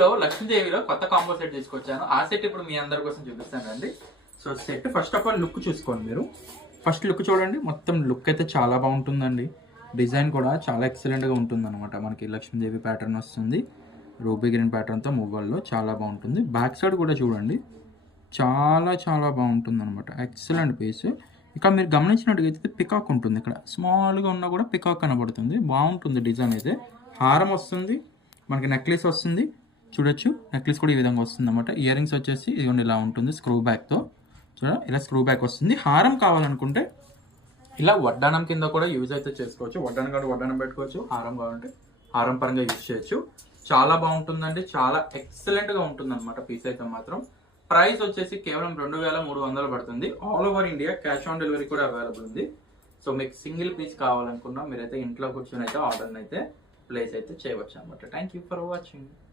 లో లక్ష్మీదేవిలో కొత్త combo set తీసుకొచ్చాను. ఆ సెట్ ఇప్పుడు మీ అందరి కోసం చూపిస్తానండి. So set first of all look చూసుకోండి మీరు. ఫస్ట్ లుక్ చూడండి. మొత్తం లుక్ అయితే చాలా బాగుంటుందండి. డిజైన్ కూడా చాలా ఎక్సలెంట్గా ఉంటుంది అనమాట. మనకి లక్ష్మీదేవి ప్యాటర్న్ వస్తుంది. రూబీ గ్రీన్ ప్యాటర్న్తో మువ్వల్లో చాలా బాగుంటుంది. బ్యాక్ సైడ్ కూడా చూడండి, చాలా చాలా బాగుంటుంది అనమాట. Excellent piece. ఇక్కడ మీరు గమనించినట్టుగైతే పికాక్ ఉంటుంది. ఇక్కడ స్మాల్గా ఉన్నా కూడా పికాక్ కనబడుతుంది. బాగుంటుంది డిజైన్ అయితే. హారం వస్తుంది, మనకి నెక్లెస్ వస్తుంది. చూడొచ్చు, నెక్లెస్ కూడా ఈ విధంగా వస్తుంది అనమాట. ఇయర్ రింగ్స్ వచ్చేసి ఇదిగోండి ఇలా ఉంటుంది స్క్రూ బ్యాక్తో. చూడ ఇలా స్క్రూ బ్యాక్ వస్తుంది. హారం కావాలనుకుంటే ఇలా వడ్డానం కింద కూడా యూజ్ అయితే చేసుకోవచ్చు. వడ్డానం కావాలంటే వడ్డానం పెట్టుకోవచ్చు, హారం కావాలంటే హారం పరంగా యూజ్ చేయొచ్చు. చాలా బాగుంటుందండి, చాలా ఎక్సలెంట్గా ఉంటుంది అనమాట. పీస్ అయితే మాత్రం ప్రైస్ వచ్చేసి కేవలం 2300 పడుతుంది. All over India cash on delivery కూడా అవైలబుల్ ఉంది. సో మీకు సింగిల్ పీస్ కావాలనుకున్నా మీరైతే ఇంట్లో కూర్చొని అయితే ఆర్డర్ని అయితే ప్లేస్ అయితే చేయవచ్చు అనమాట. Thank you for watching.